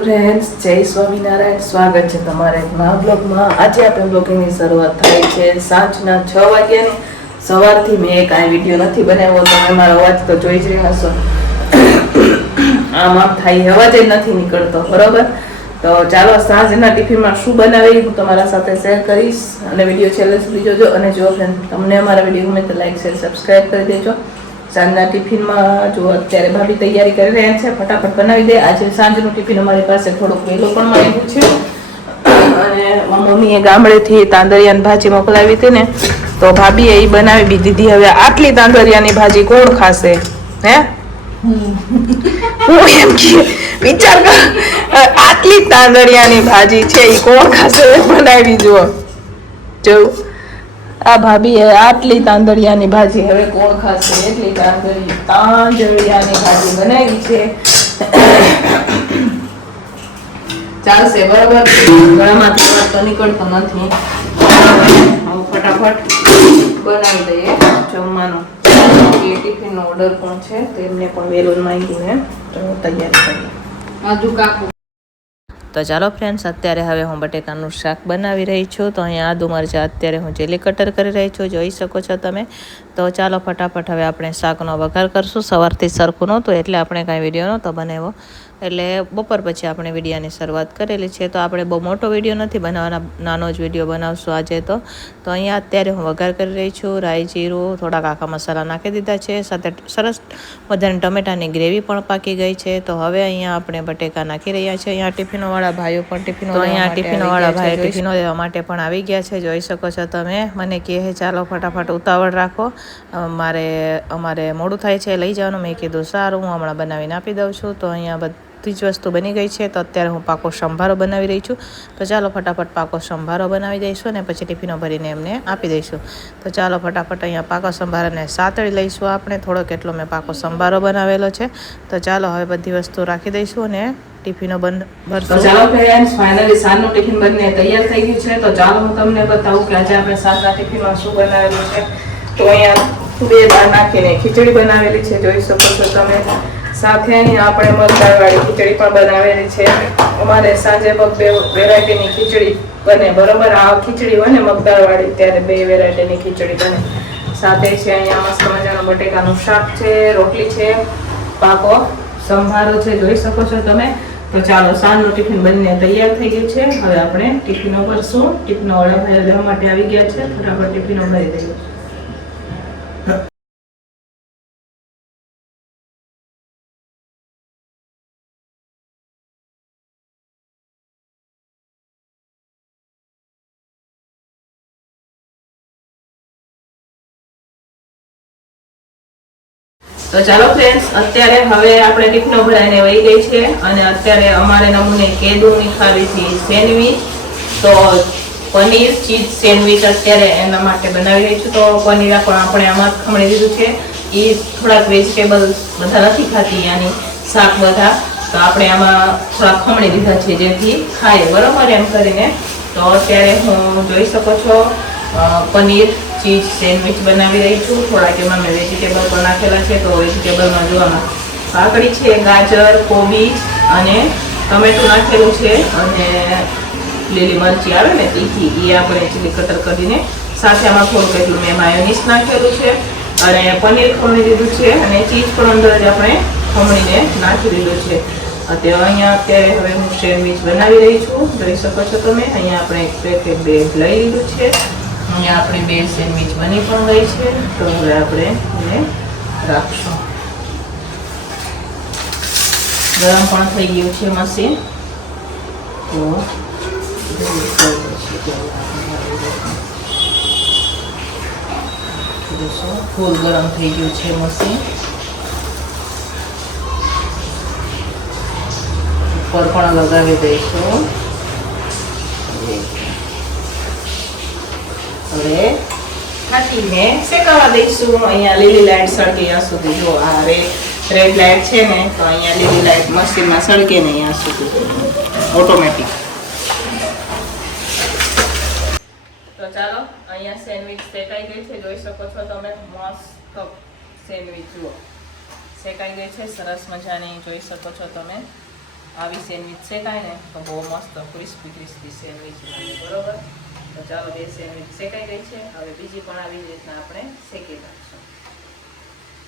Friends, જય સ્વામિનારાયણ. સ્વાગત છે તમારા એક નવા બ્લોગમાં. આજે આપણે બ્લોગિંગની શરૂઆત થાય છે સાંજના 6 વાગ્યાની. સવારથી મેં એક આ વિડીયો નથી બનાવ્યો, તમે મારો અવાજ તો જોઈ જ રહ્યા હશો. આમ થાય, અવાજ જ નથી નીકળતો, બરોબર. તો ચાલો સાંજના ટિફિનમાં શું બનાવી હું તમારા સાથે શેર કરીશ, અને વિડીયો છેલ્લે સુધી જોજો. અને જો ફ્રેન્ડ તમને અમારા વિડીયો ગમે તો લાઈક શેર સબસ્ક્રાઈબ કરી દેજો. સાંજના ટિફિનમાં જો અત્યારે ભાભી તૈયારી કરી રહ્યા છે, ફટાફટ બનાવી દે. આજે સાંજનું ટિફિન અમારી પાસે થોડુંક વહેલું પણ આવ્યું છે, અને મમ્મીએ ગામડેથી તાંદરિયાની ભાજી મોકલાવી હતી ને, તો ભાભીએ એ બનાવી બી દીધી. હવે આટલી તાંદરિયાની ભાજી કોણ ખાશે? હે, હું એમ કે વિચાર કર, આટલી તાંદરિયાની ભાજી છે એ કોણ ખાશે? બનાવી જુઓ. જો આ ભાભી આટલી તાંદળિયાની ભાજી હવે કોણ ખાશે? એટલી તાંદળિયાની ભાજી બનાવી છે. ચાલશે, બરોબર. ગળામાંથી અવાજ તો નીકળતો નથી. ફટાફટ બનાવી દઈએ જમવાનું. એ ટિફિનનો ઓર્ડર પણ છે, તેમને પણ વહેલું માંગ્યું હે, તો તૈયારી કરીએ. હજુ કાકુ. તો ચાલો ફ્રેન્ડ્સ, અત્યારે હવે હું બટેકાનું શાક બનાવી રહી છું. તો અહીંયા આદુ મરચાં અત્યારે હું જેલી કટર કરી રહી છું, જોઈ શકો છો તમે. તો ચાલો ફટાફટ હવે આપણે શાકનો વઘાર કરશું. સવારથી સરખું નહોતું એટલે આપણે કાંઈ વિડીયો નહોતો બનાવ્યો, એટલે બપોર પછી આપણે વિડીયોની શરૂઆત કરેલી છે. તો આપણે બહુ મોટો વિડીયો નથી બનાવવાના, નાનો જ વિડીયો બનાવશું આજે. તો અહીંયા અત્યારે હું વઘાર કરી રહી છું. રાઈ, જીરું, થોડાક આખા મસાલા નાખી દીધા છે, સાથે સરસ બધાની ટમેટાની ગ્રેવી પણ પાકી ગઈ છે. તો હવે અહીંયા આપણે બટેકા નાખી રહ્યા છીએ. અહીંયા ટિફિનોવાળા ભાઈઓ પણ ટિફિનો લેવા માટે પણ આવી ગયા છે, જોઈ શકો છો તમે. મને કહે ચાલો ફટાફટ ઉતાવળ રાખો, અમારે મોડું થાય છે લઈ જવાનું. મેં કીધું સારું, હું હમણાં બનાવીને આપી દઉં છું. તો અહીંયા બધી જ વસ્તુ બની ગઈ છે. તો અત્યારે હું પાકો સંભારો બનાવી રહી છું. તો ચાલો ફટાફટ પાકો સંભારો બનાવી દઈશું, અને પછી ટિફિનો ભરીને એમને આપી દઈશું. તો ચાલો ફટાફટ અહીંયા પાકો સંભારાને સાતળી લઈશું આપણે. થોડોક એટલો મેં પાકો સંભારો બનાવેલો છે. તો ચાલો હવે બધી વસ્તુ રાખી દઈશું અને ટિફિનો ભરશું. તો ચાલો ફ્રેન્ડ્સ, ફાઇનલી સાંજનું ટિફિન બનીને તૈયાર થઈ ગયું છે. તો ચાલો હું તમને બતાવું કે આજે આપણે સાંજના ટિફિનમાં શું બનાવેલું છે. તો અહીંયા 2 દાળ નાખીને ખીચડી બનાવેલી છે, જોઈ શકો છો તમે. સાથે અહીંયા આપણે મગદાળવાળી ખીચડી પણ બનાવેલી છે. અમારે સાંજે 2 વેરાયટીની ખીચડી બને, બરોબર. આ ખીચડી બને મગદાળવાળી, ત્યારે 2 વેરાયટીની ખીચડી બને. સાથે છે અહીંયા મસ્ત મજાનું બટેકાનું શાક છે, રોટલી છે, પાકો સંભારો છે, જોઈ શકો છો તમે. તો ચાલો સાંજનું ટિફિન બનીને તૈયાર થઈ ગયું છે. હવે આપણે ટિફિનો ભરશું. ટિફિનો વાળા ભાઈઓ લેવા માટે આવી ગયા છે, ફટાફટ ટિફિનો ભરી દઈએ. તો ચાલો ફ્રેન્ડ્સ, અત્યારે હવે આપણે ટિફિનો ભરાઈને વહી ગઈ છે, અને અત્યારે અમારે નમૂને કેદુની ખાવી છે સેન્ડવીચ. તો પનીર ચીઝ સેન્ડવીચ અત્યારે એના માટે બનાવી રહી છું. તો પનીર પણ આપણે આમાં ખમણી દીધું છે. એ થોડાક વેજીટેબલ બધા નથી ખાતી આની શાક બધા, તો આપણે આમાં થોડાક ખમણી દીધા છે જેથી ખાય, બરોબર, એમ કરીને. તો અત્યારે હું જોઈ શકો છો પનીર ચીઝ સેન્ડવીચ બનાવી રહી છું. થોડાક એમાં મેં વેજીટેબલ પણ નાખેલા છે. તો વેજીટેબલમાં જોવામાં કાકડી છે, ગાજર, કોબીજ અને ટમેટું નાખેલું છે, અને લીલી મરચી આવે ને તીખી, એ આપણે ચીલી કટર કરીને સાથે આમાં થોડુંક એટલું મેં માયોનીઝ નાખેલું છે, અને પનીર ખમણી દીધું છે, અને ચીઝ પણ અંદર જ આપણે ખમણીને નાખી દીધું છે. અહીંયા અત્યારે હવે હું સેન્ડવીચ બનાવી રહી છું, જોઈ શકો છો તમે. અહીંયા આપણે એક પેકેટ બ્રેડ લઈ લીધું છે. અહીંયા આપણી 2 સેન્ડવીચ બની પણ ગઈ છે. તો હવે આપણે એને રાખશું. ગરમ પણ થઈ ગયું છે મશીન. તો ફૂલ ગરમ થઈ ગયું છે મશીન. ઉપર પણ લગાવી દઈશું. હવે કાઢીને શેકાવા દઈશું. અહીંયા લીલી લાઈટ સળગે ત્યાં સુધી. જો આ રેડ લાઈટ છે ને, તો અહીંયા લીલી લાઈટ મશીનમાં સળગે ને ત્યાં સુધી ઓટોમેટિક. તો ચાલો, અહીંયા સેન્ડવીચ શેકાઈ ગઈ છે, જોઈ શકો છો તમે. મસ્ત સેન્ડવીચ જુઓ શેકાઈ ગઈ છે, સરસ મજાની, જોઈ શકો છો તમે. આવી સેન્ડવિચ શેકાય ને તો બહુ મસ્ત ક્રિસ્પી ક્રિસ્પી સેન્ડવિચ લાગે, બરોબર. તો ચાલો 2 સેન્ડવિચ શેકાઈ ગઈ છે. હવે બીજી પણ આવી રીતના આપણે શેકી નાખશું.